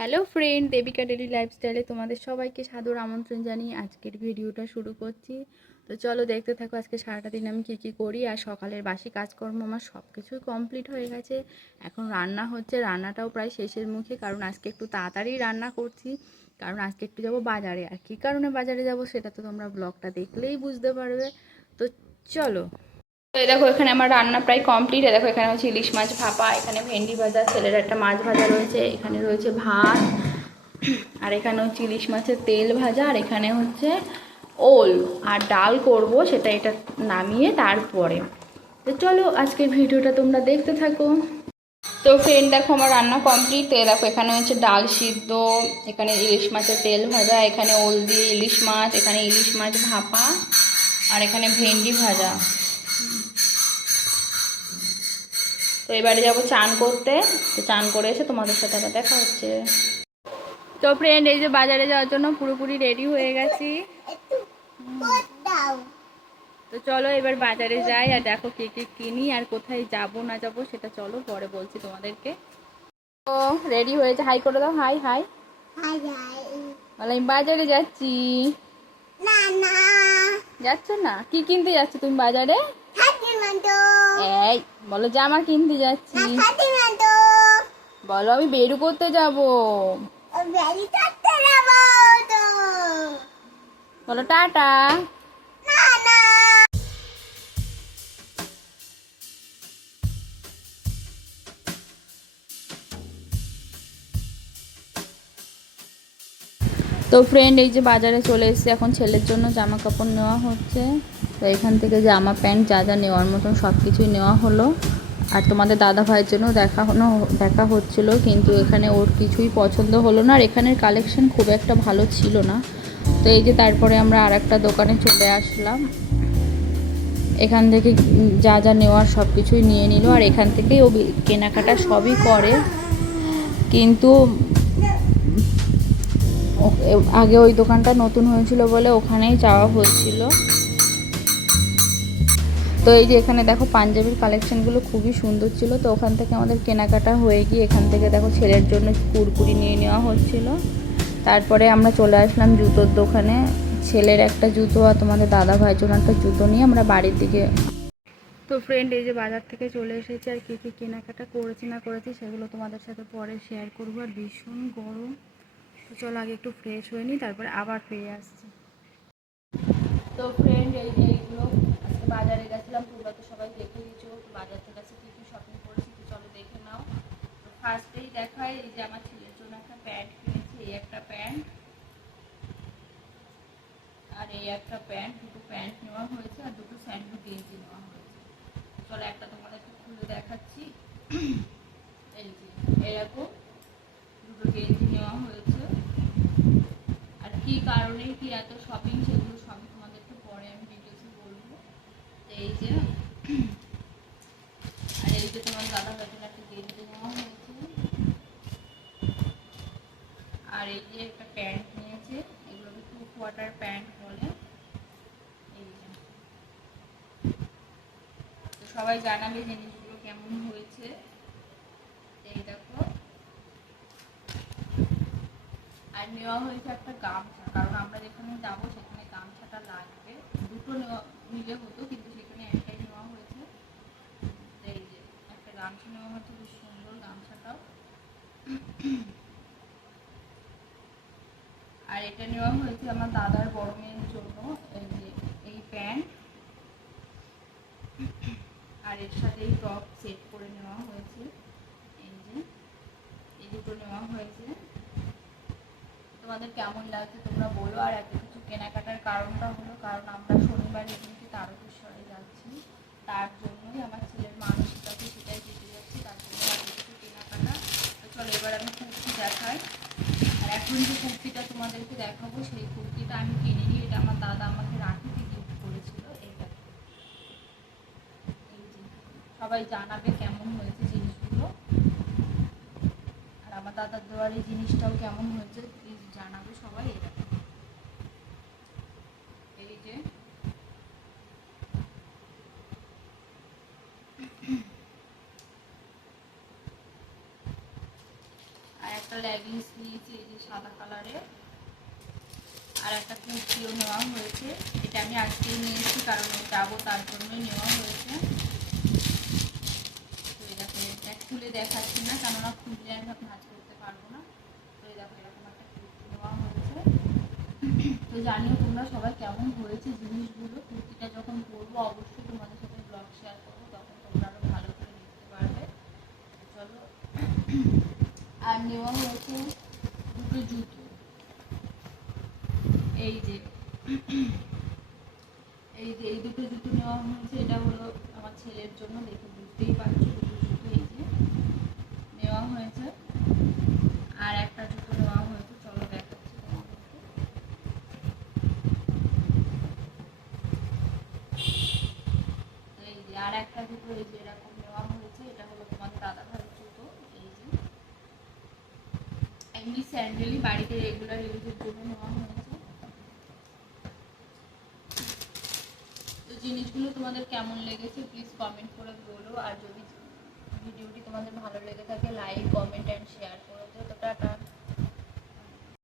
Hello friend, Devika daily লাইফস্টাইলে তোমাদের সবাইকে সাদর আমন্ত্রণ জানিয়ে আজকের ভিডিওটা শুরু করছি। তো চলো দেখতে থাকো আজকে সারাটা দিন আমি কী করি। আর সকালের বাসি কাজকর্ম আমার সব কিছুই কমপ্লিট হয়ে গেছে। এখন রান্না হচ্ছে, রান্নাটাও প্রায় শেষের মুখে, কারণ আজকে একটু তাড়াতাড়ি রান্না করছি, কারণ আজকে একটু যাবো বাজারে। আর কী কারণে বাজারে যাব সেটা তো তোমরা ব্লগটা দেখলেই বুঝতে পারবে। তো চলো। তো এই দেখো এখানে আমার রান্না প্রায় কমপ্লিট। দেখো এখানে হচ্ছে ইলিশ মাছ ভাপা, এখানে ভেন্ডি ভাজা, ছেলের একটা মাছ ভাজা রয়েছে, এখানে রয়েছে ভাত, আর এখানে হচ্ছে ইলিশ মাছের তেল ভাজা, আর এখানে হচ্ছে ওল আর ডাল করব, সেটা এটা নামিয়ে তারপরে। তো চলো আজকের ভিডিওটা তোমরা দেখতে থাকো। তো ফ্রেন্ড দেখো আমার রান্না কমপ্লিট। তো দেখো এখানে হচ্ছে ডাল সিদ্ধ, এখানে ইলিশ মাছের তেল ভাজা, এখানে ওল দিয়ে ইলিশ মাছ, এখানে ইলিশ মাছ ভাপা, আর এখানে ভেন্ডি ভাজা। তো এবারে যাবো চান করতে। তো চান করে এসে তোমাদের সাথে আবার দেখা হচ্ছে। তো ফ্রেন্ড এই যে বাজারে যাওয়ার জন্য পুরোপুরি রেডি হয়ে গেছি। তো চলো এবার বাজারে যাই আর দেখো কে কে কিনি আর কোথায় যাব না যাব সেটা চলো পরে বলছি তোমাদেরকে। তো রেডি হয়েছে, হাই করে দাও, হাই হাই। বলো আমি বাজারে যাচ্ছি। যাচ্ছ না? কি কিনতে যাচ্ছ তুমি বাজারে? এই বলো জামা কিনতে যাচ্ছি। বলো আমি বেরু করতে যাবো। বলো টাটা। তো ফ্রেন্ড এই যে বাজারে চলে এসেছি, এখন ছেলের জন্য জামা কাপড় নেওয়া হচ্ছে। তো এখান থেকে জামা প্যান্ট যা যা নেওয়ার মতন সব কিছুই নেওয়া হলো। আর তোমাদের দাদা ভাইয়ের জন্য দেখা হচ্ছিলো, কিন্তু এখানে ওর কিছুই পছন্দ হলো না, আর এখানের কালেকশন খুব একটা ভালো ছিল না। তো এই যে তারপরে আমরা আর একটা দোকানে চলে আসলাম। এখান থেকে যা যা নেওয়ার সব কিছুই নিয়ে নিল, আর এখান থেকেই ও কেনাকাটা সবই করে। কিন্তু আগে ওই দোকানটা নতুন হয়েছিল বলে ওখানেই যাওয়া হয়েছিল। তো এই যে এখানে দেখো পাঞ্জাবির কালেকশনগুলো খুবই সুন্দর ছিল। তো ওখান থেকে আমাদের কেনাকাটা হয়ে গিয়ে এখান থেকে দেখো ছেলের জন্য কুরকুরি নিয়ে নেওয়া হচ্ছিল। তারপরে আমরা চলে আসলাম জুতোর দোকানে, ছেলের একটা জুতো আর তোমাদের দাদা ভাইয়ের জন্য একটা জুতো নিয়ে আমরা বাড়ির দিকে। তো ফ্রেন্ড এই যে বাজার থেকে চলে এসেছি, আর কী কী কেনাকাটা করেছি না করেছি সেগুলো তোমাদের সাথে পরে শেয়ার করবো। আর ভীষণ গরম। তো চলো আগে একটু ফ্রেশ হয়ে নিই, তারপরে আবার ফিরে আসছি। তো ফ্রেন্ড এই যে এইগুলো আজকে বাজারে গেছিলাম, তোমরা তো সবাই দেখে দিচ্ছো বাজার থেকে কাছে কী কী শপিং করেছি। তো চলো দেখে নাও। তো ফার্স্টেই দেখায় এই যে আমার ছেলের জন্য একটা প্যান্ট কিনেছি, এই একটা প্যান্ট আর এই একটা প্যান্ট, দুটো প্যান্ট নেওয়া হয়েছে আর দুটো স্যান্ডেল গেঞ্জি নেওয়া হয়েছে। চলো একটা তোমাদেরকে খুলে দেখাচ্ছি। এই যে এরকম দুটো গেঞ্জি নেওয়া হয়েছে। আর কি কারণে কি এত শপিং সেগুলো সবই তোমাদেরকে পরে আমি ডিটেলসে বলবো। এই যে আর এই যে তোমার দাদা ভাইয়ের একটা গেঞ্জি নেওয়া হয়েছে, আর এই যে একটা প্যান্ট নিয়েছে, এগুলোকে 2 কোয়ার্টার প্যান্ট বলে। এই যে তো সবাই জানাবে জিনিসগুলো কেমন হয়েছে। এই দেখো। আর নেওয়া হয়েছে একটা গামছা, কারণ আমরা যেখানে যাবো সেখানে গামছাটা লাগবে। দুটো নিলে হতো, কিন্তু সেখানে একটাই নেওয়া হয়েছে। এই যে একটা গামছা নেওয়া হচ্ছে, বেশ সুন্দর গামছাটাও। আর এটা নেওয়া হয়েছে আমার দাদার বড় মেয়ের জন্য, এই যে এই প্যান্ট আর এর সাথে এই টপ সেট করে নেওয়া হয়েছে। এই যে এই দুটো নেওয়া হয়েছে। তোমাদের কেমন লাগছে তোমরা বলো। আর এত কিছু কেনাকাটার কারণটা হলো কারণ আমরা শনিবারে কিন্তু তারকেশ্বরে যাচ্ছি, তার জন্যই আমার ছেলের মানসিকতাকে সেটাই যেতে যাচ্ছি, তার জন্য এত কিছু কেনাকাটা। তো চলো এবার আমি কুর্তি দেখাই। আর এখন যে কুর্তিটা তোমাদেরকে দেখাবো সেই কুর্তিটা আমি কিনে নিই, এটা আমার দাদা আমাকে রাখিতে গিফট করেছিল। এইটা এই যে সবাই জানাবে কেমন হয়েছে জিনিসগুলো, আর আমার দাদার দেওয়ার এই জিনিসটাও কেমন হয়েছে প্লিজ জানাবে সবাই। এরকম এই যে আর একটা লেগিংস নিয়েছি এই যে সাদা কালারের, আর একটা কুর্তিও নেওয়া হয়েছে। এটা আমি আজকেই নিয়েছি কারণ যাবো তার জন্যই নেওয়া হয়েছে। তো এই দেখো এটা খুলে দেখাচ্ছি না, কেননা খুললে আমি ভাঁজ করতে পারবো না। তো এই দেখো এরকম একটা কুর্তি নেওয়া হয়েছে। তো জানিও তোমরা সবাই কেমন হয়েছে জিনিসগুলো। কুর্তিটা যখন পরবো অবশ্যই তোমাদের সাথে ব্লগ শেয়ার করবো, তখন তোমরা আরো ভালো করে দেখতে পারবে। চলো। আর নেওয়া হয়েছে দুটো জুতো, এই যে এই দুটো জুতো নেওয়া হয়েছে। এটা হলো আমার ছেলের জন্য, দেখে বুঝতেই পারছো দুটো জুতো এই যে নেওয়া হয়েছে। আর একটা জুতো নেওয়া হয়েছে, চলো দেখাচ্ছি তোমাদেরকে। এই যে আর একটা জুতো এই যে এরকম নেওয়া হয়েছে। এটা হলো তোমাদের দাদা ভাইয়ের জুতো। এই যে এমনি স্যান্ডেলই বাড়িতে রেগুলার ইউজের জন্য নেওয়া হয়েছে। তো জিনিসগুলো তোমাদের কেমন লেগেছে প্লিজ কমেন্ট করে বলো। আর যদি ভিডিওটি তোমাদের ভালো লেগে থাকে লাইক কমেন্ট অ্যান্ড শেয়ার